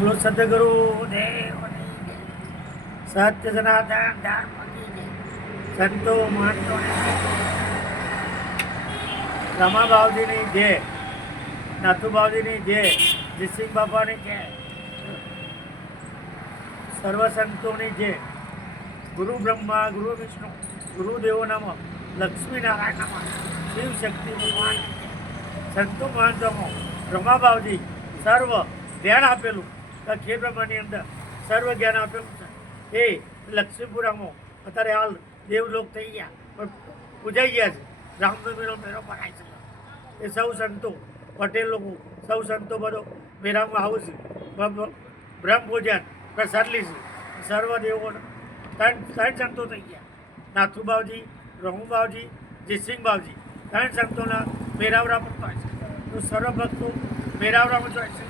બોલો સદગુરુ દેવની જય. સત્ય સનાતન ધર્મની જય. સંતો મહંતો રમા બાવજીની જય, નાથુ બાવજીની જય, જીસિંગ બાપાની જય, સર્વ સંતોની જય. ગુરુ બ્રહ્મા ગુરુ વિષ્ણુ ગુરુદેવો નમઃ, લક્ષ્મી નારાયણ નમઃ, શિવ શક્તિ ભગવાન સંતો મહંતોમાં રમા બાવજી સર્વ જ્ઞાન આપેલું ખેલ બ્રહ્માની અંદર સર્વ જ્ઞાન આપેલું છે. એ લક્ષ્મીપુરામાં અત્યારે હાલ દેવલોક થઈ ગયા પણ પૂજાઈ ગયા છે. રામનવમીનો મેળો ભરાય છે. એ સૌ સંતો પટેલ લોકો સૌ સંતો બધો મેળામાં આવું છે. બ્રહ્મ પૂજન પ્રસાદ લીધું સર્વ દેવો ત્રણ સંતો થઈ ગયા. નાથુ બાવજી, રમુ બાવજી, જીસિંગ બાવજી ત્રણ સંતોના મેળાવડા પણ થાય છે. તો સર્વ ભક્તો મેળાવડામાં જાય છે.